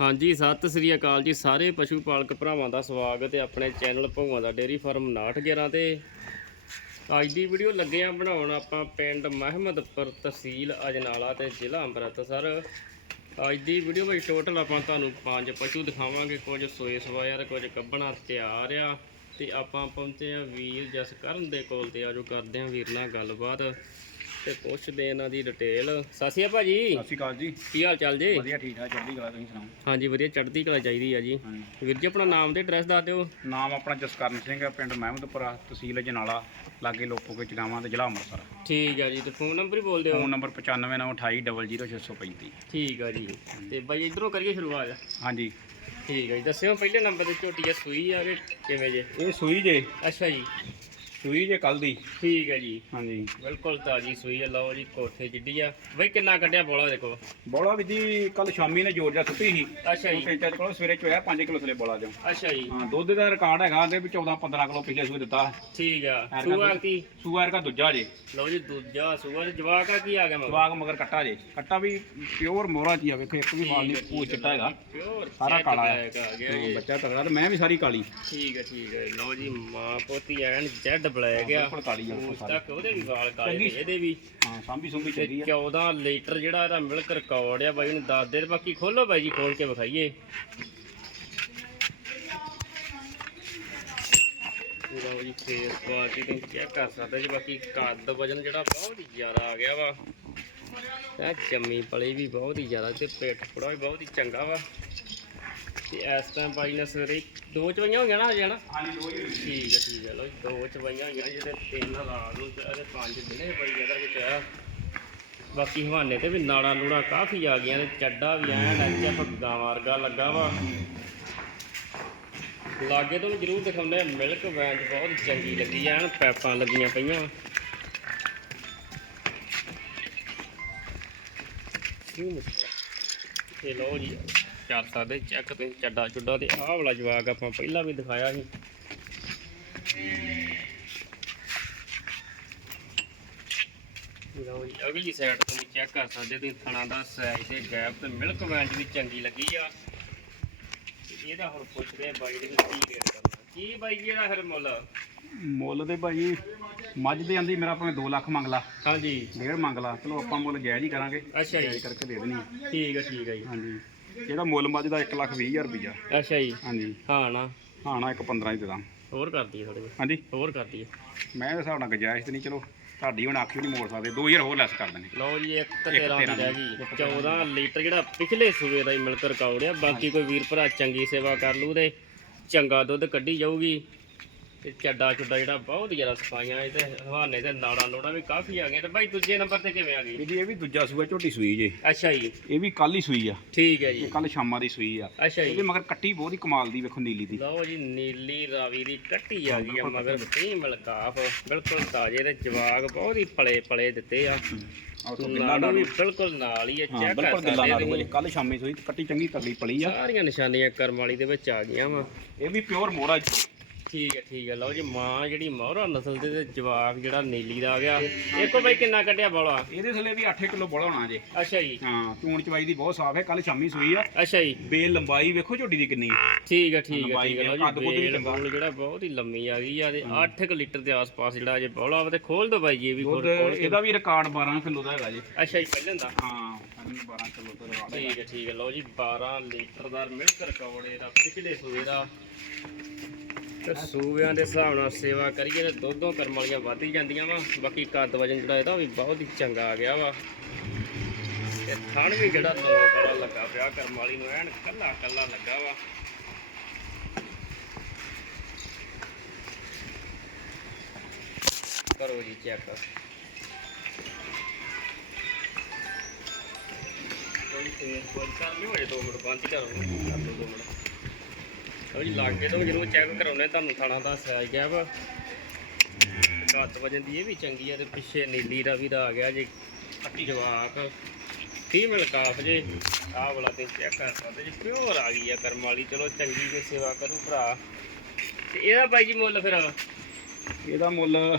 ਹਾਂਜੀ, ਸਤਿ ਸ੍ਰੀ ਅਕਾਲ ਜੀ ਸਾਰੇ ਪਸ਼ੂ ਪਾਲਕ ਭਰਾਵਾਂ ਦਾ ਸਵਾਗਤ ਹੈ ਆਪਣੇ ਚੈਨਲ ਭੌਆਂ ਦਾ ਡੇਅਰੀ ਫਾਰਮ 911 ਤੇ। ਅੱਜ ਦੀ ਵੀਡੀਓ ਲੱਗੇ ਆ ਬਣਾਉਣ ਆਪਾਂ ਪਿੰਡ ਮਹਿਮਦਪੁਰ ਤਹਿਸੀਲ ਅਜਨਾਲਾ ਤੇ ਜ਼ਿਲ੍ਹਾ ਅੰਮ੍ਰਿਤਸਰ। ਅੱਜ ਦੀ ਵੀਡੀਓ ਵਿੱਚ ਟੋਟਲ ਆਪਾਂ ਤੁਹਾਨੂੰ ਪੰਜ ਪਸ਼ੂ ਦਿਖਾਵਾਂਗੇ, ਕੁਝ ਸੋਏ ਸਵਾਇਆ ਤੇ ਕੁਝ ਕੱਢਣਾ ਤਿਆਰ ਆ। ਤੇ ਆਪਾਂ ਪਹੁੰਚੇ ਆ ਵੀਰ ਜਸਕਰਨ ਦੇ ਕੋਲ ਤੇ ਆਜੋ ਕਰਦੇ ਆ ਵੀਰ ਨਾਲ ਗੱਲਬਾਤ। ਤੇ ਪੁੱਛਦੇ ਇਹਨਾਂ ਦੀ ਡਿਟੇਲ ਅਕਾਲ ਭਾਜੀ। ਸਤਿ ਸ਼੍ਰੀ ਅਕਾਲ ਜੀ। ਕੀ ਹਾਲ ਚਾਲ ਜੀ? ਵਧੀਆ ਠੀਕ ਠਾਕ ਚੜ੍ਹਦੀ ਕਲਾ ਤੁਸੀਂ ਸੁਣਾਓ? ਹਾਂਜੀ ਵਧੀਆ ਚੜ੍ਹਦੀ ਕਲਾ ਚਾਹੀਦੀ ਆ ਜੀ। ਹਾਂਜੀ। ਵੀਰ ਜੀ ਆਪਣਾ ਨਾਮ ਤੇ ਐਡਰੈਸ ਦੱਸ ਦਿਓ। ਨਾਮ ਆਪਣਾ ਜਸਕਰਨ ਸਿੰਘ ਹੈ ਪਿੰਡ ਮਹਿਮਦਪੁਰਾ ਤਹਿਸੀਲ ਜਨਾਲਾ ਲਾਗੇ ਲੋਕੋਕੇ ਚਗਾਵਾਂ ਤੇ ਜ਼ਿਲ੍ਹਾ ਅੰਮ੍ਰਿਤਸਰ ਠੀਕ ਆ ਜੀ ਤੇ ਫੋਨ ਨੰਬਰ ਹੀ ਬੋਲ ਦਿਓ। ਫੋਨ ਨੰਬਰ 9598200635 ਠੀਕ ਆ ਜੀ। ਤੇ ਬਾਈ ਇਧਰੋਂ ਕਰੀਏ ਸ਼ੁਰੂਆਤ? ਹਾਂਜੀ। ਠੀਕ ਆ ਜੀ ਦੱਸਿਓ ਪਹਿਲੇ ਨੰਬਰ ਤੇ ਝੋਟੀ ਆ ਸੂਈ ਆ ਕਿ ਕਿਵੇਂ ਜੇ? ਇਹ ਸੂਈ ਜੇ। ਅੱਛਾ ਜੀ। ਸੂਈ ਜੇ ਕੱਲ ਦੀ? ਠੀਕ ਆ ਜੀ। ਹਾਂਜੀ। ਬਿਲਕੁਲ ਤਾਜੀ ਸੂਈ ਆ ਲਓ ਜੀ ਕੋਠੇ ਜਿੱਡੀ ਆ। ਬਈ ਕਿੰਨਾ ਕੱਢਿਆ ਬੋਲਾ ਦੇਖੋ। ਬੋਲਾ ਵੀ ਜੀ ਕੱਲ ਸ਼ਾਮੀ ਨੇ ਜੋਰ ਜਾ ਸੁੱਤੀ ਸੀ। ਅੱਛਾ ਜੀ। ਤੇ ਚੱਲ ਕੋਲ ਸਵੇਰੇ ਚੋਇਆ 5 ਕਿਲੋ ਥਲੇ ਬੋਲਾ ਜੋ ਅੱਛਾ ਜੀ। ਹਾਂ ਦੁੱਧ ਦਾ ਰਿਕਾਰਡ ਹੈਗਾ ਤੇ ਵੀ 14 15 ਕਿਲੋ ਪਿਛਲੇ ਸੂਏ ਦਿੱਤਾ। ਠੀਕ ਆ। ਸੂਆ ਕੀ? ਸੂਆ ਰਕਾ ਦੂਜਾ ਜੇ। ਲਓ ਜੀ ਦੂਜਾ ਸੂਆ ਤੇ ਜਵਾਕ ਆ ਕੀ ਆ ਗਿਆ ਮਗਰ? ਜਵਾਗ ਮਗਰ ਕੱਟਾ ਜੇ। ਕੱਟਾ ਵੀ ਪਿਓਰ ਮੋਹਰਾ ਹੀ ਆ ਵੇਖੋ ਇੱਕ ਵੀ ਮਾਲ ਨਹੀਂ ਪੂਛ ਚਿੱਟਾ ਹੈਗਾ। ਪਿਓਰ ਸਾਰਾ ਕਾਲਾ ਆ। ਆ ਹਾਂ, ਜੀ ਬੱਚਾ ਤਗੜਾ ਤੇ ਮੈਂ ਵੀ ਸਾਰੀ ਕਾਲੀ। ਠੀਕ ਹੈ ਠੀਕ ਹੈ ਲਓ ਜੀ ਮਾਂ ਪੋਤੀ ਐਨ ਜੈਡ ਬਲੈਕ ਆ ਬਿਲਕੁਲ ਕਾਲੀ ਆ ਬਿਲਕੁਲ ਉਸ ਸਾਰੀ। ਤੱਕ ਉਹਦੇ ਵੀ ਵਾਲ ਕਾਲੇ। ਤੇ ਇਹਦੇ ਵੀ ਹਾਂ ਸਾਂਭੀ ਸੁੰਭੀ ਤੇ ਚੰਗੀ ਆ 14 ਲੀਟਰ ਜਿਹੜਾ ਇਹਦਾ ਮਿਲਕ ਰਿਕਾਰਡ ਆ ਬਾਈ ਨੂੰ ਦੱਸ ਦੇ ਤੇ ਬਾਕੀ ਖੋਲੋ ਬਾਈ ਜੀ ਖੋਲ ਕੇ ਵਿਖਾਈਏ ਲਓ ਜੀ ਫੇਸ ਕੁਆਲਿਟੀ ਤੁਸੀਂ ਚੈੱਕ ਕਰ ਸਕਦੇ ਜੀ ਬਾਕੀ ਕੱਦ ਵਜਨ ਜਿਹੜਾ ਬਹੁਤ ਹੀ ਜ਼ਿਆਦਾ ਆ ਗਿਆ ਵਾ ਤੇ ਜੰਮੀ ਪਲੀ ਵੀ ਬਹੁਤ ਹੀ ਜ਼ਿਆਦਾ ਤੇ ਪੇਟ ਪੜਾ ਵੀ ਬਹੁਤ ਹੀ ਚੰਗਾ ਵਾ ਤੇ ਇਸ ਟਾਈਮ ਬਾਈ ਨੇ ਸਵੇਰੇ ਦੋ ਚਵਾਈਆਂ ਹੋ ਗਿਆ ਨਾ ਨਾ ਹਾਂਜੀ ਦੋ ਹੀ ਠੀਕ ਹੈ ਠੀਕ ਹੈ ਲੋ ਦੋ ਚਵਾਈਆਂ ਹੋਈਆਂ ਜਿਹਦੇ ਤਿੰਨ ਰਾਤ ਨੂੰ ਤੇ ਪੰਜ ਦਿਨੇ ਬਈ ਇਹਦਾ ਵਿੱਚ ਆ। ਬਾਕੀ ਹਵਾਨੇ ਤੇ ਵੀ ਨਾੜਾ ਨੂੜਾ ਕਾਫੀ ਆ ਗਈਆਂ ਤੇ ਚੱਡਾ ਵੀ ਐਨ ਐਚਐਫ ਵਰਗਾ ਲੱਗਾ ਵਾ। ਲਾਗੇ ਤੋਂ ਜ਼ਰੂਰ ਦਿਖਾਉਂਦੇ ਆ ਮਿਲਕ ਵੈਂਜ ਬਹੁਤ ਚੰਗੀ ਲੱਗੀ ਐਨ ਪੈਪਾਂ ਲੱਗੀਆਂ ਪਈਆਂ। ਇਹ ਲੋ ਜੀ। ਕਰ ਸਕਦੇ ਚੈੱਕ ਤੇ ਚੱਡਾ ਚੁੱਡਾ ਤੇ ਆਹ ਵਾਲਾ ਜਵਾਕ ਆਪਾਂ ਪਹਿਲਾਂ ਵੀ ਦਿਖਾਇਆ ਸੀ। ਅਗਲੀ ਸਾਈਡ ਤੋਂ ਵੀ ਚੈੱਕ ਕਰ ਸਕਦੇ ਤੁਸੀਂ ਥਣਾ ਦਾ ਸਾਈਜ਼ ਤੇ ਗੈਪ ਤੇ ਮਿਲਕ ਵੈਂਜ ਵੀ ਚੰਗੀ ਲੱਗੀ ਆ। ਇਹਦਾ ਹੁਣ ਪੁੱਛਦੇ ਆ ਬਾਈ ਦੇ ਕੀ ਰੇਟ ਕਰਨਾ। ਕੀ ਬਾਈ ਜੀ ਇਹਦਾ ਫਿਰ ਮੁੱਲ? ਮੁੱਲ ਦੇ ਭਾਈ ਮੱਝ ਦੇ ਆਂਦੀ ਮੇਰਾ ਭਾਵੇਂ 2 ਲੱਖ ਮੰਗ ਲਾ। ਹਾਂਜੀ। ਡੇਢ ਮੰਗ ਲਾ। ਚਲੋ ਆਪਾਂ ਮੁੱਲ ਜਾਇਜ਼ ਹੀ ਕਰਾਂਗੇ। ਅੱਛਾ ਜਾਇਜ਼ ਜੀ ਕਰਕੇ ਦੇ ਦੇਣੀ। ਆ। ਠੀਕ ਹੈ ਠੀਕ ਹੈ ਜੀ। ਹਾਂਜੀ। ਇਹਦਾ ਮੁੱਲ ਮੱਝ ਦਾ 1 ਲੱਖ 20 ਹਜ਼ਾਰ ਰੁਪਈਆ। ਅੱਛਾ ਜੀ। ਹਾਂਜੀ। ਹਾਂ ਨਾ। ਹਾਂ ਨਾ ਇੱਕ 15 ਹੀ ਦੇ ਦਾਂ। ਹੋਰ ਕਰਦੀ ਥੋੜੇ ਜਿਹਾ। ਹਾਂਜੀ। ਹੋਰ ਕਰਦੀ ਮੈਂ ਦੇ ਹਿਸਾਬ ਨਾਲ ਗੁੰਜਾਇਸ਼ ਤੇ ਨਹੀਂ ਚਲੋ ਤੁਹਾਡੀ ਹੁਣ ਆਖੀ ਵੀ ਨਹੀਂ ਮੋੜ ਸਕਦੇ। 2000 ਹੋਰ ਲੈਸ ਕਰ ਦੇਣੇ। ਲਓ ਜੀ ਇੱਕ ਇੱਕ 13 ਦੀ ਰਹਿ। ਗਈ। 14 ਲੀਟਰ ਜਿਹੜਾ ਪਿਛਲੇ ਸੂਏ ਦਾ ਹੀ ਮਿਲਕ ਰਿਕਾਰਡ ਆ। ਬਾਕੀ ਕੋਈ ਵੀਰ ਭਰਾ ਚੰਗੀ ਸੇਵਾ ਕਰ ਲੂ ਤੇ ਚੰਗਾ ਦੁੱਧ ਕੱਢੀ ਜਾਊਗੀ। ਤੇ ਚੱਡਾ ਚੁੱਡਾ ਜਿਹੜਾ ਬਹੁਤ ਜ਼ਿਆਦਾ ਸਫਾਈਆਂ ਇਹ ਤੇ ਹਵਾਨੇ ਤੇ ਨਾੜਾ ਲੋੜਾ ਵੀ ਕਾਫੀ ਆ ਗਏ ਤੇ ਬਾਈ ਦੂਜੇ ਨੰਬਰ ਤੇ ਕਿਵੇਂ ਆ ਗਈ? ਇਹਦੀ ਇਹ ਵੀ ਦੂਜਾ ਸੂਆ ਝੋਟੀ ਸੂਈ ਜੇ। ਅੱਛਾ ਜੀ। ਇਹ ਵੀ ਕੱਲ ਹੀ ਸੂਈ ਆ। ਠੀਕ ਹੈ ਜੀ। ਇਹ ਕੱਲ ਸ਼ਾਮਾਂ ਦੀ ਸੂਈ ਆ। ਅੱਛਾ ਇਹਦੇ ਜੀ ਮਗਰ ਕੱਟੀ ਬਹੁਤ ਹੀ ਕਮਾਲ ਦੀ ਵੇਖੋ ਨੀਲੀ ਦੀ। ਲਓ ਜੀ ਨੀਲੀ ਰਾਵੀ ਦੀ ਕੱਟੀ ਆ ਗਈ ਆ ਮਗਰ ਪੀ ਮਲਕਾਫ ਬਿਲਕੁਲ ਤਾਜ਼ੇ ਤੇ ਜਵਾਗ ਬਹੁਤ ਹੀ ਪਲੇ ਪਲੇ ਦਿੱਤੇ ਆ। ਨਾੜੂ ਵੀ ਬਿਲਕੁਲ ਨਾਲ ਹੀ ਹਾਂ ਚੈੱਕ ਕਰ ਬਿਲਕੁਲ ਗਿੱਲਾ ਸਕਦੇ ਤੁਸੀਂ ਕੱਲ ਸ਼ਾਮੀ ਸੂਈ ਕੱਟੀ ਚੰਗੀ ਤਗੜੀ ਪਲੀ ਆ। ਸਾਰੀਆਂ ਨਿਸ਼ਾਨੀਆਂ ਕਰਮ ਵਾਲੀ ਦੇ ਵਿੱਚ ਆ ਗਈਆਂ ਵਾ। ਇਹ ਵੀ ਪਿਓਰ ਮੋਹਰਾ ਠੀਕ ਹੈ ਠੀਕ ਹੈ। ਲਓ ਜੀ ਮਾਂ ਜਿਹੜੀ ਮੋਹਰਾ ਨਸਲ ਦੇ ਤੇ ਜਵਾਕ ਜਿਹੜਾ ਨੀਲੀ ਦਾ ਆ ਗਿਆ। ਇੱਕੋ ਬਈ ਕਿੰਨਾ ਕੱਢਿਆ ਬੋਲਾ? ਇਹਦੇ ਥੱਲੇ ਵੀ 8 ਕਿਲੋ ਬੋਲਾ ਹੋਣਾ ਜੇ। ਅੱਛਾ ਜੀ। ਹਾਂ ਚੂਣ ਚਵਾਈ ਦੀ ਬਹੁਤ ਸਾਫ਼ ਹੈ ਕੱਲ ਸ਼ਾਮੀ ਸੂਈ ਆ। ਅੱਛਾ ਜੀ। ਬੇਲ ਲੰਬਾਈ ਵੇਖੋ ਝੋਟੀ ਦੀ ਕਿੰਨੀ। ਆ। ਠੀਕ ਹੈ ਠੀਕ ਹੈ ਠੀਕ ਹੈ। ਲਓ ਜੀ ਬੇਲ। ਬੂਲ ਜਿਹੜਾ ਬਹੁਤ ਹੀ ਲੰਮੀ ਆ ਗਈ ਆ ਤੇ 8 ਲੀਟਰ ਦੇ ਆਸ-ਪਾਸ ਜਿਹੜਾ ਜੇ ਬੋਲਾ ਵਾ ਤੇ ਖੋਲ ਦੋ ਬਾਈ ਜੀ ਇਹ ਵੀ ਖੋਲ ਇਹਦਾ ਵੀ ਰਿਕਾਰਡ 12 ਕਿਲੋ ਦਾ ਹੈਗਾ ਜੀ। ਅੱਛਾ ਜੀ ਪਹਿਲਾਂ ਦਾ। ਹਾਂ 12 ਕਿਲੋ ਦਾ ਰਿਕਾਰਡ ਠੀਕ ਹੈ ਠੀਕ ਹੈ। ਲਓ ਜੀ 12 ਲੀਟਰ ਦਾ ਮਿਲਕ ਰਿਕਾਰਡ ਇਹਦਾ ਪਿਛਲੇ ਸੂਏ ਦਾ। ਤੇ ਸੂਬਿਆਂ ਦੇ ਹਿਸਾਬ ਨਾਲ ਸੇਵਾ ਕਰੀਏ ਤੇ ਦੋਦੋਂ ਕਰਮ ਵਾਲੀਆਂ ਵੱਧ ਹੀ ਜਾਂਦੀਆਂ ਵਾ। ਬਾਕੀ ਕੱਦ ਵਜਨ ਜਿਹੜਾ ਇਹਦਾ ਵੀ ਬਹੁਤ ਹੀ ਚੰਗਾ ਆ ਗਿਆ ਵਾ। ਤੇ ਥਣ ਵੀ ਜਿਹੜਾ ਲੋਕ ਵਾਲਾ ਲੱਗਾ ਪਿਆ ਕਰਮ ਵਾਲੀ ਨੂੰ, ਐਨ ਕੱਲਾ ਕੱਲਾ ਲੱਗਾ ਵਾ। ਕਰੋ ਜੀ ਚੈੱਕ। ਕੋਈ ਕੋਈ ਕਰ ਨਹੀਂ ਹੋਏ, ਦੋ ਮਿੰਟ ਬੰਦ ਹੀ ਕਰੋ। ਕਰ ਲਓ ਦੋ ਮਿੰਟ। ਲਓ ਜੀ ਲਾਗੇ ਤੋਂ ਜ਼ਰੂਰ ਚੈੱਕ ਕਰਾਉਣੇ ਤੁਹਾਨੂੰ ਥਾਣਾ ਦਾ ਸਾਈਜ਼ ਗਿਆ ਵਾ ਘੱਟ ਵਜਨ ਦੀ ਇਹ ਵੀ ਚੰਗੀ ਆ, ਤੇ ਪਿੱਛੇ ਨੀਲੀ ਦਾ ਵੀ ਦਾ ਆ ਗਿਆ ਜੇ ਜਵਾਕ। ਫੀਮੇਲ ਕਾਫ ਜੇ? ਆਹ ਵਾਲਾ ਤੇ ਚੈੱਕ ਕਰ ਸਕਦੇ ਜੀ ਪਿਓਰ ਆ ਗਈ ਆ ਕਰਮ ਵਾਲੀ, ਚਲੋ ਚੰਗੀ ਤੇ ਸੇਵਾ ਕਰੂ ਭਰਾ। ਤੇ ਇਹਦਾ ਬਾਈ ਜੀ ਮੁੱਲ ਫਿਰ? ਇਹਦਾ ਮੁੱਲ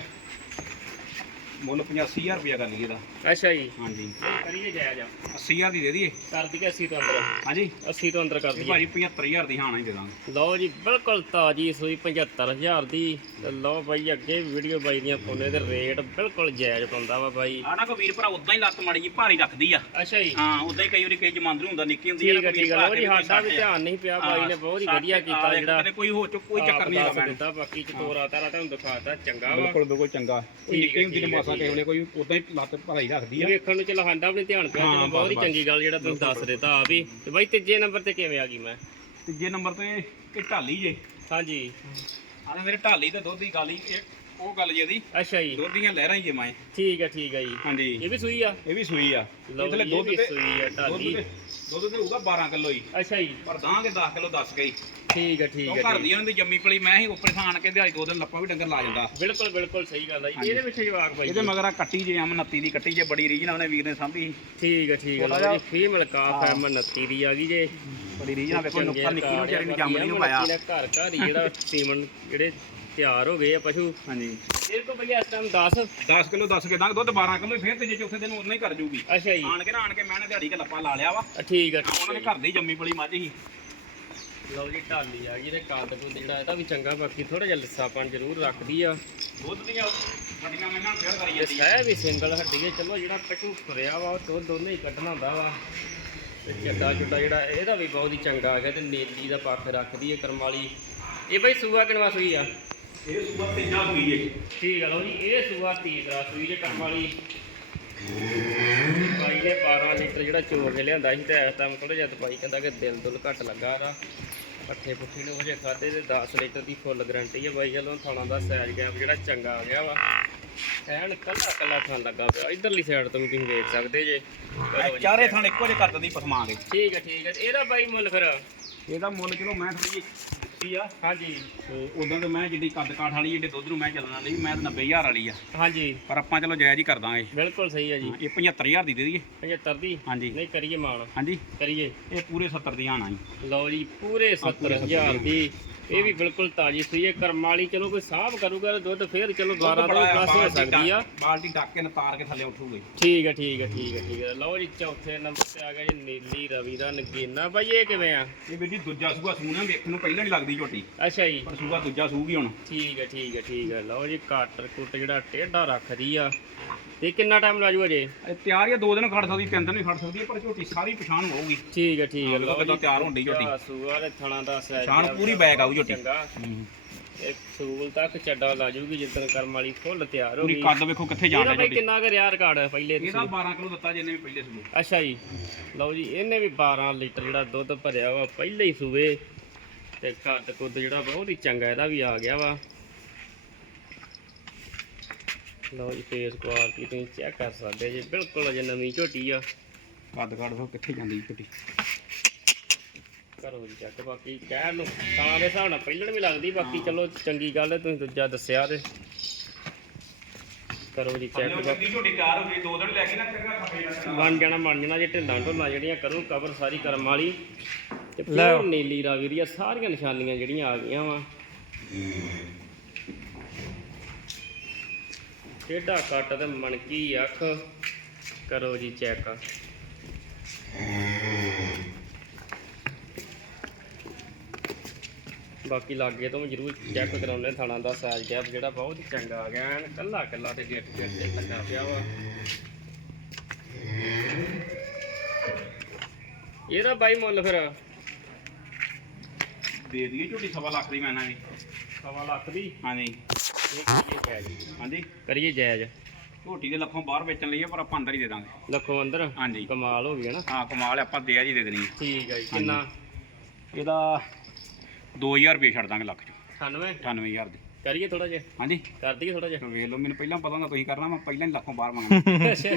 ਮੁੱਲ 85000 ਰੁਪਇਆ ਕਰ ਲਈਏ ਦਾ ਅੱਛਾ ਜੀ। ਹਾਂਜੀ। ਕਰੀਏ ਜਾਇਜ਼ ਆ। 80000 ਦੀ ਦੇ ਦਈਏ? ਕਰ ਦਈਏ 80 ਤੋਂ ਅੰਦਰ। ਹਾਂਜੀ। 80 ਤੋਂ ਅੰਦਰ ਕਰ ਇਹ ਦਈਏ। ਭਾਜੀ 75000 ਦੀ ਹਾਣਾ ਹੀ ਦੇ ਦਾਂਗੇ। ਲਓ ਜੀ ਬਿਲਕੁਲ ਤਾਜੀ ਸੂਈ 75000 ਦੀ। ਤੇ ਲਓ ਬਾਈ ਅੱਗੇ ਵੀਡੀਓ ਬਾਈ ਦੀਆਂ ਪਾਉਂਦੇ ਤੇ ਰੇਟ ਬਿਲਕੁਲ ਜਾਇਜ਼ ਪਾਉਂਦਾ ਵਾ ਬਾਈ। ਆਣਾ ਕੋ ਵੀਰ ਭਰਾ ਉਦਾਂ ਹੀ ਲੱਤ ਮਾੜੀ ਜੀ ਭਾਰੀ ਰੱਖਦੀ ਆ। ਅੱਛਾ ਜੀ। ਹਾਂ ਉਦਾਂ ਹੀ ਕਈ ਵਾਰੀ ਕਈ ਜਮਾਂਦਰੂ ਹੁੰਦਾ ਨਿੱਕੀ ਹੁੰਦੀ ਠੀਕ ਹੈ ਠੀਕ ਹੈ ਲਓ ਜੀ ਸਾਡਾ ਵੀ ਧਿਆਨ ਨਹੀਂ ਪਿਆ ਬਾਈ ਨੇ ਬਹੁਤ ਹੀ ਵਧੀਆ ਕੀਤਾ ਜਿਹੜਾ ਕਦੇ ਕੋਈ ਹੋ ਚੁੱਕ ਕੋਈ ਚੱਕਰ ਨਹੀਂ ਹੈਗਾ ਦਿੱਤਾ ਬਾਕੀ ਚਤੋਰਾ ਤਾਰਾ ਤੁਹਾਨੂੰ ਦਿਖਾਤਾ ਚੰਗਾ ਵਾ। ਬਿਲਕੁਲ ਬਿਲਕੁਲ ਚੰਗਾ। ਨਿੱਕੀ ਹੁੰਦੀ ਨੇ ਮਾਸਾ ਠੀਕ ਕਿਸੇ ਵੇਲੇ ਕੋਈ ਉਦਾਂ ਹੀ ਲੱਤ ਭਾਰੀ ਰੱਖਦੀ ਆ। ਵੇਖਣ ਨੂੰ ਚਲੋ ਸਾਡਾ ਵੀ ਨੀ ਧਿਆਨ ਪਿਆ ਚਲੋ ਬਹੁਤ ਹੀ ਚੰਗੀ ਗੱਲ ਜਿਹੜਾ ਤੁਸੀਂ ਦੱਸ ਦਿੱਤਾ ਆ ਵੀ ਤੇ ਬਾਈ ਤੀਜੇ ਨੰਬਰ ਤੇ ਕਿਵੇਂ ਆ ਗਈ ਮੈਂ? ਤੀਜੇ ਨੰਬਰ ਤੇ ਇਹ ਢਾਲੀ ਜੇ। ਹਾਂਜੀ। ਆਹ ਮੇਰੇ ਢਾਲੀ ਤੇ ਦੁੱਧ ਦੀ ਗੱਲ ਹੀ ਉਹ ਗੱਲ ਜੀ ਇਹਦੀ। ਅੱਛਾ ਜੀ। ਦੁੱਧ ਦੀਆਂ ਲਹਿਰਾਂ ਹੀ ਜੇ ਮੈਂ। ਠੀਕ ਹੈ ਠੀਕ ਹੈ ਜੀ। ਹਾਂਜੀ। ਇਹ ਵੀ ਸੂਈ ਆ? ਇਹ ਵੀ ਸੂਈ ਆ। ਇਹਦੇ ਦੁੱਧ ਤੇ ਸੂਈ ਆ ਢਾਲੀ। ਦੁੱਧ ਤੇ ਹੋਊਗਾ 12 ਕਿਲੋ ਹੀ। ਅੱਛਾ ਜੀ। ਪਰ ਦਾਂਗੇ 10 ਕਿਲੋ ਦੱਸ ਗਈ ਠੀਕ ਹੈ ਠੀਕ ਉਹ ਹੈ ਘਰ ਠੀਕ। ਦੀ ਉਹਨਾਂ ਦੀ ਜੰਮੀ ਪਲੀ ਮੈਂ ਹੀ ਉੱਪਰ ਥਾਣ ਕੇ ਦਿਹਾੜੀ ਦੋ ਦਿਨ ਲੱਪਾ ਵੀ ਡੰਗਰ ਲਾ ਜਾਂਦਾ। ਬਿਲਕੁਲ ਬਿਲਕੁਲ ਸਹੀ ਗੱਲ ਆ ਜੀ। ਇਹਦੇ ਵਿੱਚ ਜਵਾਕ ਬਾਈ ਇਹਦੇ। ਮਗਰ ਆ ਕੱਟੀ ਜੇ ਅਮ 29 ਦੀ ਕੱਟੀ ਜੇ ਬੜੀ ਰੀਝ ਨਾਲ ਉਹਨੇ ਵੀਰ ਨੇ ਸਾਂਭੀ ਠੀਕ ਹੈ ਠੀਕ ਹੈ ਲਓ ਜੀ। ਫੀਮੇਲ ਕਾਫ ਹੈ ਹਾਂ। ਮਨੱਤੀ ਦੀ ਆ ਗਈ ਜੇ। ਬੜੀ ਰੀਝ ਨਾਲ ਵੇਖੋ ਨੁੱਕਰ ਨਿੱਕੀ ਨੂੰ ਵਿਚਾਰੀ ਨੂੰ ਜੰਮ ਨਹੀਂ ਪਾਇਆ। ਨੇ ਘਰ ਘਰ ਹੀ ਜਿਹੜਾ ਸੀਮਨ ਜਿਹੜੇ ਤਿਆਰ ਹੋ ਗਏ ਆ ਪਸ਼ੂ। ਹਾਂਜੀ। ਇਹ ਕੋ ਭਈਆ ਇਸ ਟਾਈਮ 10 10 ਕਿਲੋ ਦੱਸ ਕੇ ਦਾਂਗੇ ਦੁੱਧ 12 ਕਿਲੋ ਫੇਰ ਤੇ ਜੇ ਚੌਥੇ ਦਿਨ ਉਹਨਾਂ ਹੀ ਕਰ ਜੂਗੀ। ਅੱਛਾ ਜੀ। ਆਣ ਕੇ ਨਾ ਆਣ ਕੇ ਮੈਂ ਨੇ ਦਿਹਾੜੀ ਕੇ ਲੱਪਾ ਲਾ ਲਿਆ ਵਾ। ਆ, ਠੀਕ ਹੈ ਉਹਨਾਂ ਨੇ ਘਰ ਦੀ ਜੰਮੀ ਪਲੀ ਮੱਝ ਸੀ। ਲਓ ਜੀ ਢਾਲੀ ਆ ਗਈ ਤੇ ਕੱਦ ਕੁੱਦ ਜਿਹੜਾ ਇਹਦਾ ਵੀ ਚੰਗਾ ਬਾਕੀ ਥੋੜਾ ਜਿਹਾ ਲਿੱਸਾਪਣ ਜ਼ਰੂਰ ਰੱਖਦੀ ਆ। ਦੁੱਧ ਦੀਆਂ ਵੱਡੀਆਂ ਮੈਂ ਫੇਰ ਕਰੀ ਜਾਂਦੀ ਸਹਿ ਵੀ ਸਿੰਗਲ ਹੱਡੀ ਹੈ ਚਲੋ ਜਿਹੜਾ ਪਸ਼ੂ ਫੁਰਿਆ ਵਾ ਉਹ ਦੋਨੇ ਹੀ ਕੱਢਣਾ ਹੁੰਦਾ ਵਾ। ਤੇ ਚੱਡਾ ਚੁੱਡਾ ਜਿਹੜਾ ਇਹਦਾ ਵੀ ਬਹੁਤ ਹੀ ਚੰਗਾ ਆ ਗਿਆ ਤੇ ਨੀਲੀ ਦਾ ਪੱਖ ਰੱਖਦੀ ਹੈ ਕਰਮ ਵਾਲੀ ਇਹ ਬਈ ਸੂਆ ਕਿਨਵਾ ਸੂਈ ਆ? ਇਹ ਸੁਬਾ ਤੀਜਾ ਹੋਈ ਏ। ਠੀਕ ਆ ਲਓ ਜੀ ਇਹ ਸੂਆ ਤੀਸਰਾ ਸੂਈ ਜੇ ਕਰਮ ਵਾਲੀ ਬਾਈ ਨੇ 12 ਲੀਟਰ ਜਿਹੜਾ ਚੋ ਕੇ ਲਿਆਂਦਾ ਸੀ ਤੇ ਇਸ ਟਾਈਮ ਥੋੜਾ ਜਿਹਾ ਬਾਈ ਕਹਿੰਦਾ ਕਿ ਦਿਲ ਦੁਲ ਘੱਟ ਲੱਗਾ ਇਹਦਾ ਪੱਠੇ ਪੁੱਠੇ ਨੇ ਉਹਦੇ ਖਾਦੇ ਤੇ 10 ਲੀਟਰ ਦੀ ਫੁੱਲ ਗਾਰੰਟੀ ਹੈ ਬਾਈ ਵੱਲੋਂ ਥਾਣਾ ਦਾ ਸਾਈਜ਼ ਗੈਪ ਜਿਹੜਾ ਚੰਗਾ ਆ ਗਿਆ ਵਾ। ਐਨ ਕੱਲਾ ਕੱਲਾ ਥਾਂ ਲੱਗਾ ਪਿਆ। ਇਧਰਲੀ ਸਾਈਡ ਤੋਂ ਵੀ ਤੁਸੀਂ ਵੇਖ ਸਕਦੇ ਜੇ। ਚਾਰੇ ਥਾਂ ਇੱਕੋ ਜਿਹੇ ਕਰ ਦਿੰਦੀ ਪਸਮਾਂਗੇ ਠੀਕ ਹੈ ਠੀਕ ਹੈ ਇਹਦਾ ਬਾਈ ਮੁੱਲ ਫਿਰ? ਇਹਦਾ ਮੁੱਲ ਚਲੋ ਮੈਂ ਥੋੜੀ ਦਿੱਤੀ ਆ। ਹਾਂਜੀ। ਤੇ ਉਦੋਂ ਤੇ ਮੈਂ ਜਿਹੜੀ ਕੱਦ ਕਾਠ ਵਾਲੀ ਜਿਹੜੇ ਦੁੱਧ ਨੂੰ ਮੈਂ ਚੱਲਣ ਵਾਲੀ ਮੈਂ ਤਾਂ 90000 ਵਾਲੀ ਆ। ਹਾਂਜੀ। ਪਰ ਆਪਾਂ ਚਲੋ ਜਾਇਜ਼ ਹੀ ਕਰ ਦਾਂਗੇ। ਬਿਲਕੁਲ ਸਹੀ ਹੈ ਜੀ। ਇਹ 75000 ਦੀ ਦੇ ਦਈਏ। 75 ਦੀ? ਹਾਂਜੀ। ਨਹੀਂ ਕਰੀਏ ਮਾਣ ਹਾਂਜੀ। ਕਰੀਏ। ਇਹ ਪੂਰੇ 70 ਦੀ ਆਣਾ ਜੀ। ਲਓ ਜੀ ਪੂਰੇ 70000 ਦੀ ਇਹ ਵੀ ਬਿਲਕੁਲ ਤਾਜੀ ਸੂਈ ਹੈ। ਕਰਮ ਵਾਲੀ ਚਲੋ ਕੋਈ ਸਾਹਬ ਕਰੂਗਾ ਤਾਂ ਦੁੱਧ ਫੇਰ ਚਲੋ 12 ਤੋਂ ਪਲੱਸ ਹੋ ਸਕਦੀ ਆ। ਬਾਲਟੀ ਡੱਕ ਕੇ ਨਤਾਰ ਕੇ ਥੱਲੇ ਉੱਠੂਗੀ। ਠੀਕ ਹੈ ਠੀਕ ਹੈ ਠੀਕ ਹੈ ਠੀਕ ਹੈ। ਲਓ ਜੀ ਚੌਥੇ ਨੰਬਰ ਤੇ ਆ ਗਿਆ ਜੀ ਨੀਲੀ ਰਵੀ ਦਾ ਨਗੀਨਾ। ਬਾਈ ਇਹ ਕਿਵੇਂ ਆ? ਇਹ ਵੀਰ ਜੀ ਦੂਜਾ ਸੂਆ ਸੂਣਾ ਵੇਖਣ ਨੂੰ ਪਹਿਲਾਂ ਨਹੀਂ ਲੱਗਦੀ ਝੋਟੀ। ਅੱਛਾ ਜੀ। ਪਰ ਸੂਆ ਦੂਜਾ ਸੂਗੀ ਹੁਣ। ਠੀਕ ਹੈ ਠੀਕ ਹੈ ਠੀਕ ਹੈ। ਲਓ ਜੀ ਕਾਟਰ ਕੁੱਟ ਜਿਹੜਾ ਟੇਢਾ ਰੱਖਦੀ ਆ। ਤੇ ਕਿੰਨਾ ਟਾਈਮ ਲਾਜੂ ਅਜੇ ਇਹ ਤਿਆਰ ਹੀ ਆ ਦੋ ਦਿਨ ਖੜ ਸਕਦੀ ਤਿੰਨ ਦਿਨ ਵੀ ਖੜ ਸਕਦੀ ਹੈ ਪਰ ਝੋਟੀ ਸਾਰੀ ਪਛਾਣ ਹੋਊਗੀ। ਠੀਕ ਹੈ ਠੀਕ ਹੈ ਕਿੱਦਾਂ ਜੀ। ਤਿਆਰ ਹੁੰਦੀ ਝੋਟੀ। ਸੂਆ ਦੇ ਥਣਾ ਦਾ ਸਾਈਜ਼ ਪਛਾਣ ਪੂਰੀ ਬੈਗ ਆਊ ਝੋਟੀ। ਇੱਕ ਸੂਲ ਤੱਕ ਚੱਡਾ ਲਾ ਜੂਗੀ ਜਿੱਦਣ ਕਰਮ ਵਾਲੀ ਫੁੱਲ ਤਿਆਰ ਹੋ ਪੂਰੀ ਕੱਦ ਵੇਖੋ ਕਿੱਥੇ ਜਾਣ ਝੋਟੀ। ਕਿੰਨਾ ਕੁ ਰਿਆ ਰਿਕਾਰਡ ਪਹਿਲੇ ਇਹਦਾ ਤੁਸੀਂ? 12 ਕਿਲੋ ਦਿੱਤਾ ਜਿੰਨੇ ਵੀ ਪਹਿਲੇ ਸੂਏ। ਅੱਛਾ ਜੀ। ਲਓ ਜੀ ਇਹਨੇ ਵੀ 12 ਲੀਟਰ ਜਿਹੜਾ ਦੁੱਧ ਭਰਿਆ ਵਾ ਪਹਿਲੇ ਹੀ ਸੂਵੇ ਤੇ ਕੱਦ ਕੁੱਦ ਜਿਹੜਾ ਬਹੁਤ ਹੀ ਚੰਗਾ ਇਹਦਾ ਵੀ ਆ ਗਿਆ ਵਾ। ਲਓ ਜੀ ਫੇਸ ਕੁਆਲਿਟੀ ਤੁਸੀਂ ਚੈੱਕ ਕਰ ਸਕਦੇ ਜੀ ਬਿਲਕੁਲ ਅਜੇ ਨਵੀਂ ਝੋਟੀ ਆ। ਕੱਦ ਕੱਦ ਵੇਖੋ ਕਿੱਥੇ ਜਾਂਦੀ ਝੋਟੀ? ਕਰੋ ਜੀ ਚੈੱਕ ਬਾਕੀ ਕਹਿਣ ਨੂੰ ਤਾਂ ਦੇ ਹਿਸਾਬ ਨਾਲ ਪਹਿਲਣ ਵੀ ਲੱਗਦੀ ਬਾਕੀ ਚਲੋ ਚੰਗੀ ਗੱਲ ਹੈ ਤੁਸੀਂ ਦੂਜਾ ਦੱਸਿਆ ਤੇ। ਕਰੋ ਜੀ ਚੈੱਕ ਚੰਗੀ ਝੋਟੀ ਤਿਆਰ ਹੋ ਗਈ ਦੋ ਦਿਨ ਲੈ ਕੇ ਨਾ ਚੰਗਾ ਖਪੇ ਨਾ ਬਣ ਜਾਣਾ ਬਣ ਜਾਣਾ ਜੇ ਢਿੱਲਾਂ ਢੋਲਾਂ ਜਿਹੜੀਆਂ ਕਰੂ ਕਵਰ ਸਾਰੀ ਕਰਮ ਵਾਲੀ। ਤੇ ਪਿਓਰ ਨੀਲੀ ਰਾਵੀ ਦੀਆਂ ਸਾਰੀਆਂ ਨਿਸ਼ਾਨੀਆਂ ਜਿਹੜੀਆਂ ਆ ਗਈਆਂ ਵਾ। ਟੇਢਾ ਕੱਟ ਤੇ ਮਣਕੀ ਅੱਖ। ਕਰੋ ਜੀ ਚੈੱਕ ਬਾਕੀ ਲਾਗੇ ਤੋਂ ਜ਼ਰੂਰ ਚੈੱਕ ਕਰਾਉਣੇ ਥਾਣਾ ਦਾ ਸਾਈਜ਼ ਗੈਪ ਜਿਹੜਾ ਬਹੁਤ ਚੰਗਾ ਆ ਗਿਆ ਐਨ ਕੱਲਾ ਕੱਲਾ ਤੇ ਗਿੱਟ ਗਿੱਟ ਤੇ ਕੱਟਾ ਪਿਆ ਵਾ। ਇਹਦਾ ਬਾਈ ਮੁੱਲ ਫਿਰ? ਦੇ ਦਈਏ ਝੋਟੀ ਸਵਾ ਲੱਖ ਦੀ ਮੈਂ ਨਾ ਵੀ ਸਵਾ ਲੱਖ ਦੀ? ਹਾਂਜੀ। ਹਾਂਜੀ। ਕਰੀਏ ਜਾਇਜ਼। ਝੋਟੀ ਦੇ ਲੱਖੋਂ ਬਾਹਰ ਵੇਚਣ ਲਈ ਆ, ਪਰ ਆਪਾਂ ਅੰਦਰ ਹੀ ਦੇ ਦਾਂਗੇ। ਲੱਖੋਂ ਅੰਦਰ? ਹਾਂਜੀ। ਕਮਾਲ ਹੋ ਗਈ ਹੈ ਨਾ। ਹਾਂ ਕਮਾਲ ਆ, ਆਪਾਂ ਦੇ ਜੀ ਦੇ ਦੇਣੀ ਆ। ਠੀਕ ਹੈ ਜੀ ਕਿੰਨਾ? ਇਹਦਾ 2000 ਰੁਪਏ ਛੱਡ ਦਾਂਗੇ ਲੱਖ ਚ। 98 98000 ਦੀ। ਕਰੀਏ ਥੋੜਾ ਜਿਹਾ? ਹਾਂਜੀ। ਕਰ ਦਈਏ ਥੋੜਾ ਜਿਹਾ? ਵੇਖ ਲਓ ਮੈਨੂੰ ਪਹਿਲਾਂ ਪਤਾ ਹੁੰਦਾ ਤੁਸੀਂ ਕਰਨਾ ਮੈਂ ਪਹਿਲਾਂ ਹੀ ਲੱਖੋਂ ਬਾਹਰ ਮੰਗਣਾ ਅੱਛਾ।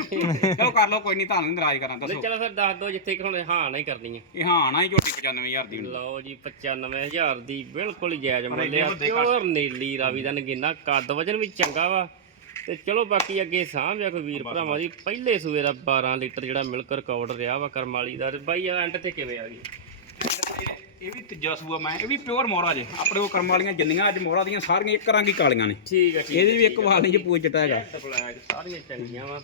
ਚਲੋ ਕਰ ਲਓ ਕੋਈ ਨਹੀਂ ਤੁਹਾਨੂੰ ਨਾਰਾਜ਼ ਕਰਾਂ ਦੱਸੋ। ਚਲੋ ਫਿਰ ਦੱਸ ਦਿਓ ਜਿੱਥੇ ਕਿ ਹੁਣ ਹਾਂ ਨਹੀਂ ਕਰਨੀ ਹੈ ਇਹ ਹਾਂ ਨਾ ਹੀ ਝੋਟੀ 95000 ਦੀ ਹੋਣੀ। ਲਓ ਜੀ 95000 ਦੀ ਬਿਲਕੁਲ ਜਾਇਜ਼ ਮੁੱਲ ਆ। ਪਿਓਰ ਨੀਲੀ ਰਾਵੀ ਦਾ ਨਗੀਨਾ ਕੱਦ ਵਜਨ ਵੀ ਚੰਗਾ ਵਾ। ਤੇ ਚਲੋ ਬਾਕੀ ਅੱਗੇ ਸਾਂਭਿਆ ਕੋਈ ਵੀਰ ਭਰਾਵਾਂ ਦੀ। ਪਹਿਲੇ ਸੂਏ ਦਾ 12 ਲੀਟਰ ਜਿਹੜਾ ਮਿਲਕ ਰਿਕਾਰਡ ਰਿਹਾ ਵਾ ਕਰਮ ਵਾਲੀ ਦਾ। ਤੇ ਬਾਈ ਆ ਐਂਡ ਤੇ ਕਿਵੇਂ ਆ ਗਈ? ਇਹ- ਇਹ ਵੀ ਤੀਜਾ ਸੂਆ ਮੈਂ ਇਹ ਵੀ ਪਿਓਰ ਮੋਹਰਾ ਜੇ। ਆਪਣੇ ਕੋਲ ਕਰਮ ਵਾਲੀਆਂ ਜਿੰਨੀਆਂ ਅੱਜ ਮੋਹਰਾ ਦੀਆਂ ਸਾਰੀਆਂ ਇੱਕ ਰੰਗ ਹੀ ਕਾਲੀਆਂ ਨੇ। ਠੀਕ ਹੈ ਠੀਕ ਇਹਦੀ ਵੀ ਇੱਕ ਵਾਲ ਨਹੀਂ ਜੇ ਪੂਛ ਚਟਾ ਹੈਗਾ। ਤੇ ਬਲੈਕ ਸਾਰੀਆਂ ਚੰਗੀਆਂ ਵਾ।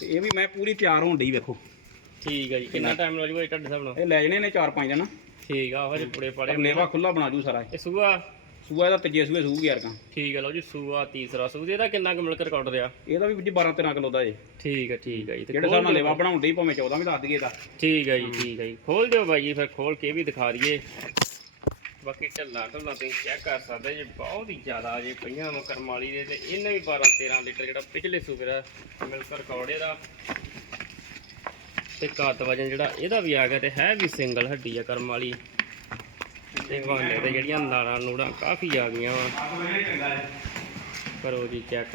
ਤੇ ਇਹ ਵੀ ਮੈਂ ਪੂਰੀ ਤਿਆਰ ਹੋਣ ਡਈ ਵੇਖੋ। ਠੀਕ ਹੈ ਜੀ ਕਿੰਨਾ ਟਾਈਮ ਲੱਗ ਜੂਗਾ ਇਹ ਤੁਹਾਡੇ ਹਿਸਾਬ ਨਾਲ ਇਹ ਲੈ ਜਣੇ ਨੇ 4-5 ਦਿਨ ਠੀਕ ਆ ਉਹ ਜੇ ਪੁੜੇ ਪਾੜੇ ਲੇਵਾ ਖੁੱਲਾ ਬਣਾ ਜੂ ਸਾਰਾ ਇਹ। ਇਹ ਸੂਆ? ਸੂਆ ਇਹਦਾ ਤੀਜੇ ਸੂਏ ਸੂਗੀ ਯਾਰ ਕਾ। ਠੀਕ ਹੈ ਲਓ ਜੀ ਸੂਆ ਤੀਸਰਾ ਸੂਆ। ਇਹਦਾ ਕਿੰਨਾ ਕੁ ਮਿਲਕ ਰਿਕਾਰਡ ਰਿਹਾ? ਇਹਦਾ ਵੀ ਜੀ 12-13 ਕਿਲੋ ਦਾ ਜੇ ਠੀਕ ਹੈ ਠੀਕ ਹੈ ਜੀ। ਜਿਹੜੇ ਹਿਸਾਬ ਨਾਲ ਲੇਵਾ ਬਣਾਉਣ ਡਈ ਭਾਵੇਂ 14 ਵੀ ਦੱਸ ਦਈਏ ਇਹਦਾ। ਠੀਕ ਹੈ ਜੀ ਠੀਕ ਹੈ ਜੀ। ਖੋਲ ਦਿਓ ਬਾਈ ਜੀ ਫਿਰ ਖੋਲ ਕੇ ਵੀ ਦਿਖਾ ਦਈਏ। ਬਾਕੀ ਢੱਲਾ ਢੱਲਾ ਤੁਸੀਂ ਚੈੱਕ ਕਰ ਸਕਦੇ ਜੇ ਬਹੁਤ ਹੀ ਜ਼ਿਆਦਾ ਜੇ ਪਈਆਂ ਵਾ ਕਰਮ ਵਾਲੀ ਦੇ। ਤੇ ਇਹਨੇ ਵੀ 12 13 ਲੀਟਰ ਜਿਹੜਾ ਪਿਛਲੇ ਸੂਬੇ ਦਾ ਮਿਲਕ ਰਿਕਾਰਡ ਇਹਦਾ। ਤੇ ਕੱਦ ਵਜਨ ਜਿਹੜਾ ਇਹਦਾ ਵੀ ਆ ਗਿਆ ਤੇ ਹੈ ਵੀ ਸਿੰਗਲ ਹੱਡੀ ਆ ਕਰਮ ਵਾਲੀ। ਤੇ ਵਾਲੇ ਤੇ ਜਿਹੜੀਆਂ ਨਾੜਾਂ ਨੂੜਾਂ ਕਾਫੀ ਆ ਗਈਆਂ ਵਾ। ਕਰੋ ਜੀ ਚੈੱਕ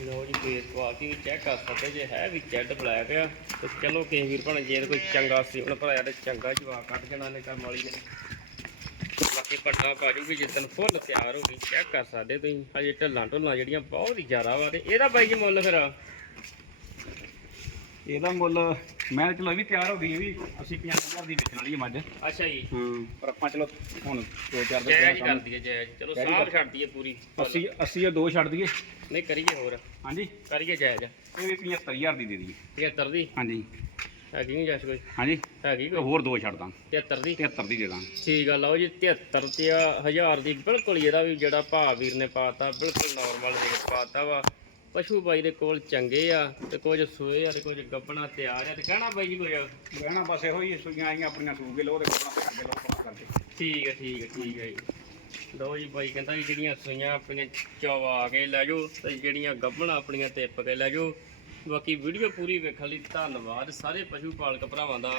ਲੋ ਜੀ ਫੇਸ ਕੁਆਲਿਟੀ ਵੀ ਚੈੱਕ ਕਰ ਸਕਦੇ ਜੇ ਹੈ ਵੀ ਚੈੱਡ ਬਲੈਕ ਆ। ਤੇ ਚਲੋ ਕਿਸੇ ਵੀਰ ਭਣ, ਜੇ ਕੋਈ ਚੰਗਾ ਸੀਵਨ ਭਰਾਇਆ ਤੇ ਚੰਗਾ ਜਵਾਬ ਕੱਢ ਜਾਣਾ ਨੇ ਕੰਮ ਵਾਲੀ ਨੇ। ਬਾਕੀ ਪੱਟਾ ਪਾਜੂ ਵੀ ਜਿੱਦਨ ਫੁੱਲ ਤਿਆਰ ਹੋ ਗਈ ਚੈੱਕ ਕਰ ਸਕਦੇ ਤੁਸੀਂ। ਹਜੇ ਢੱਲਾਂ ਢੁੱਲਾਂ ਜਿਹੜੀਆਂ ਬਹੁਤ ਹੀ ਜ਼ਿਆਦਾ ਵਾ ਤੇ ਇਹਦਾ ਬਾਈ ਜੀ ਮੁੱਲ ਫਿਰ? ਇਹਦਾ ਮੁੱਲ ਮੈਂ ਚਲੋ ਇਹ ਵੀ ਤਿਆਰ ਹੋ ਗਈ ਇਹ ਵੀ ਅਸੀਂ 50000 ਦੀ ਵੇਚਣ ਵਾਲੀ ਹੈ ਮੱਝ। ਅੱਛਾ ਜੀ। ਹਾਂ ਪਰ ਆਪਾਂ ਚਲੋ ਹੁਣ 2-4 ਦਿਨ ਜਾਇਜ਼ ਕਰ ਦਈਏ ਜਾਇਜ਼ ਚਲੋ ਸਾਹ ਛੱਡ ਦਈਏ ਪੂਰੀ। 80 80 ਜਾਂ ਦੋ ਛੱਡ ਦਈਏ। ਨਹੀਂ ਕਰੀਏ ਹੋਰ। ਹਾਂਜੀ। ਕਰੀਏ ਜਾਇਜ਼ ਇਹ ਵੀ 75000 ਦੀ ਦੇ ਦਈਏ। 73 ਦੀ? ਹਾਂਜੀ। ਹੈਗੀ ਨਹੀਂ ਜੈਸ ਕੋਈ? ਹਾਂਜੀ। ਹੈਗੀ ਕੋਈ? ਹੋਰ ਦੋ ਛੱਡ ਦਾਂ। 73 ਦੀ? 73 ਦੀ ਦੇ ਦਾਂ। ਠੀਕ ਆ ਲਓ ਜੀ 73 ਤੇ ਆ ਹਜ਼ਾਰ ਦੀ। ਬਿਲਕੁਲ ਇਹਦਾ ਵੀ ਜਿਹੜਾ ਭਾ ਵੀਰ ਨੇ ਪਾਤਾ ਬਿਲਕੁਲ ਨਾਰਮਲ ਰੇਟ ਪਾਤਾ ਵਾ। ਪਸ਼ੂ ਬਾਈ ਦੇ ਕੋਲ ਚੰਗੇ ਆ ਤੇ ਕੁਝ ਸੋਏ ਆ ਤੇ ਕੁਝ ਗੱਬਣਾ ਤਿਆਰ ਆ ਤੇ ਕਹਿਣਾ ਬਾਈ ਜੀ ਕੁਝ? ਰਹਿਣਾ ਬਸ ਇਹੋ ਹੀ ਸੂਈਆਂ ਆਈਆਂ ਆਪਣੀਆਂ ਸੂ ਕੇ ਲੋ ਤੇ ਕੋਣਾ ਤੇ ਅੱਗੇ ਲੋ ਕੋਣਾ ਕਰਕੇ। ਠੀਕ ਹੈ ਠੀਕ ਹੈ ਠੀਕ ਹੈ ਜੀ। ਲਓ ਜੀ ਬਾਈ ਕਹਿੰਦਾ ਜੀ ਜਿਹੜੀਆਂ ਸੂਈਆਂ ਆਪਣੀਆਂ ਚਵਾ ਕੇ ਲੈ ਜਾਓ ਤੇ ਜਿਹੜੀਆਂ ਗੱਬਣਾ ਆਪਣੀਆਂ ਟਿੱਪ ਕੇ ਲੈ ਜਾਓ। ਬਾਕੀ ਵੀਡੀਓ ਪੂਰੀ ਵੇਖਣ ਲਈ ਧੰਨਵਾਦ ਸਾਰੇ ਪਸ਼ੂ ਪਾਲਕ ਭਰਾਵਾਂ ਦਾ।